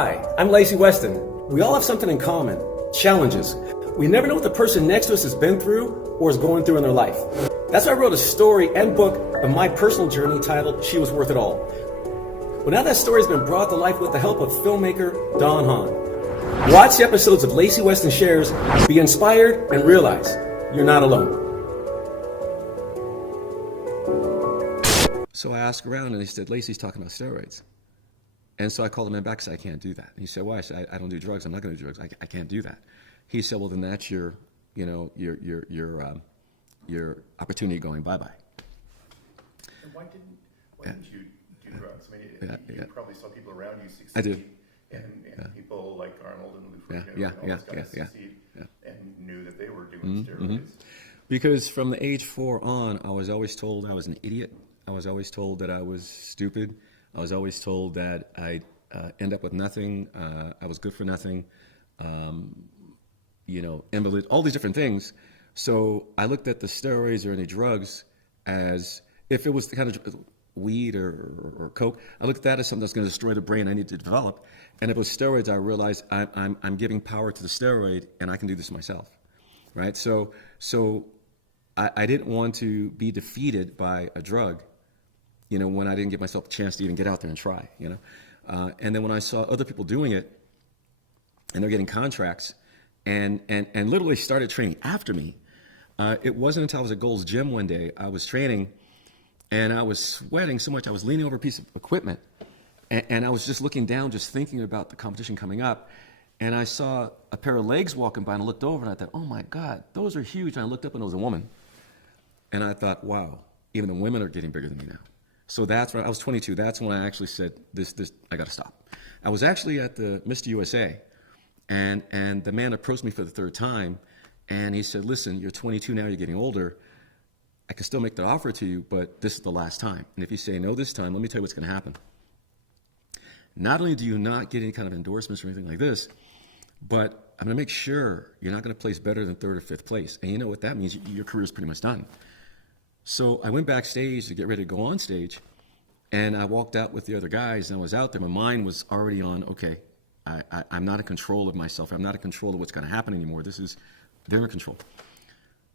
Hi, I'm Lacy Weston. We all have something in common, challenges. We never know what the person next to us has been through or is going through in their life. That's why I wrote a story and book of my personal journey titled She Was Worth It All. Well, now that story has been brought to life with the help of filmmaker Don Hahn. Watch the episodes of Lacy Weston Shares, be inspired, and realize you're not alone. So I asked around and they said, Lacy's talking about steroids. And so I called him back and said, I can't do that. And he said, why? I said, I don't do drugs. I'm not going to do drugs. I can't do that. He said, well, then that's your opportunity going bye-bye. And why didn't you do drugs? I mean, you probably saw people around you succeed. I did. And people like Arnold and Lou succeed and knew that they were doing steroids. Mm-hmm. Because from the age 4 on, I was always told I was an idiot. I was always told that I was stupid. I was always told that I'd end up with nothing. I was good for nothing. Invalid, all these different things. So I looked at the steroids or any drugs as if it was the kind of weed or coke. I looked at that as something that's going to destroy the brain I need to develop. And if it was steroids, I realized I'm giving power to the steroid, and I can do this myself, right? So I didn't want to be defeated by a drug, when I didn't give myself a chance to even get out there and try, and then when I saw other people doing it, and they're getting contracts, and literally started training after me. It wasn't until I was at Gold's Gym one day, I was training, and I was sweating so much, I was leaning over a piece of equipment, and I was just looking down, just thinking about the competition coming up, and I saw a pair of legs walking by, and I looked over, and I thought, oh my God, those are huge, and I looked up, and it was a woman, and I thought, wow, even the women are getting bigger than me now. So that's when I was 22. That's when I actually said, this, I got to stop. I was actually at the Mr. USA, and the man approached me for the 3rd time, and he said, listen, you're 22 now, you're getting older. I can still make the offer to you, but this is the last time. And if you say no this time, let me tell you what's going to happen. Not only do you not get any kind of endorsements or anything like this, but I'm going to make sure you're not going to place better than 3rd or 5th place. And you know what that means? Your career is pretty much done. So I went backstage to get ready to go on stage, and I walked out with the other guys, and I was out there. My mind was already on, okay, I'm not in control of myself. I'm not in control of what's going to happen anymore. They're in control.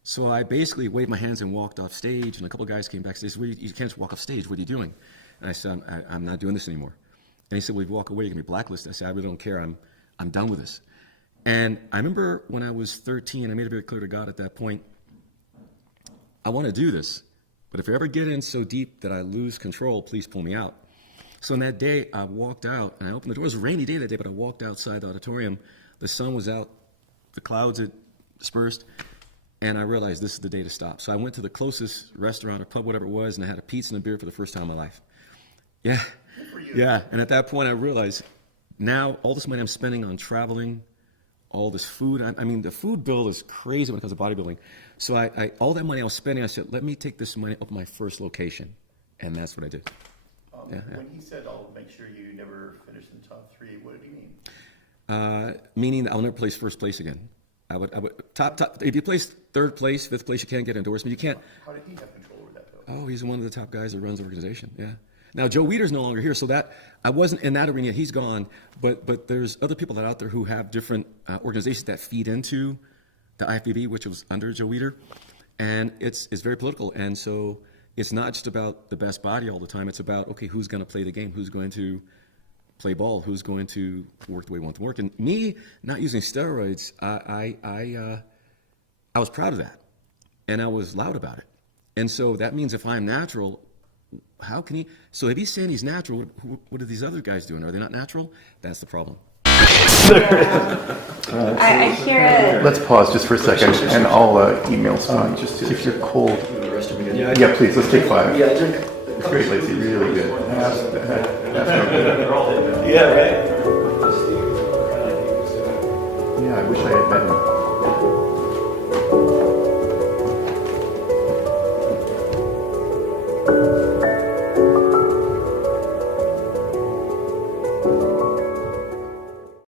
So I basically waved my hands and walked off stage, and a couple of guys came backstage. You can't just walk off stage. What are you doing? And I said, I'm not doing this anymore. And he said, well, if you walk away, you're going to be blacklisted. I said, I really don't care. I'm done with this. And I remember when I was 13, I made it very clear to God at that point, I want to do this, but if I ever get in so deep that I lose control, please pull me out. So on that day, I walked out, and I opened the door. It was a rainy day that day, but I walked outside the auditorium. The sun was out, the clouds had dispersed, and I realized this is the day to stop. So I went to the closest restaurant or pub, whatever it was, and I had a pizza and a beer for the first time in my life. Yeah, yeah. And at that point, I realized now all this money I'm spending on traveling, all this food. I mean, the food bill is crazy when it comes to bodybuilding. So I all that money I was spending, I said, let me take this money up my first location. And that's what I did. When he said, I'll make sure you never finish in the top 3, what did he mean? Meaning that I'll never place first place again. I would top. If you place 3rd place, 5th place, you can't get endorsement. You can't. How did he have control over that, though? Oh, he's one of the top guys that runs the organization. Yeah. Now, Joe Weider's no longer here, so that I wasn't in that arena. He's gone, but there's other people that are out there who have different organizations that feed into the IFBB, which was under Joe Weider, and it's very political. And so it's not just about the best body all the time. It's about, okay, who's going to play the game? Who's going to play ball? Who's going to work the way we want to work? And me not using steroids, I was proud of that, and I was loud about it. And so that means if I'm natural, how can he? So if he's saying he's natural, what are these other guys doing? Are they not natural? That's the problem. I hear it. Let's pause just for a second, and I'll email someone. Just if you're cold. Yeah, please. Let's take 5. It's great, Lacy. Really good. Yeah, right. Yeah, I wish I had met him.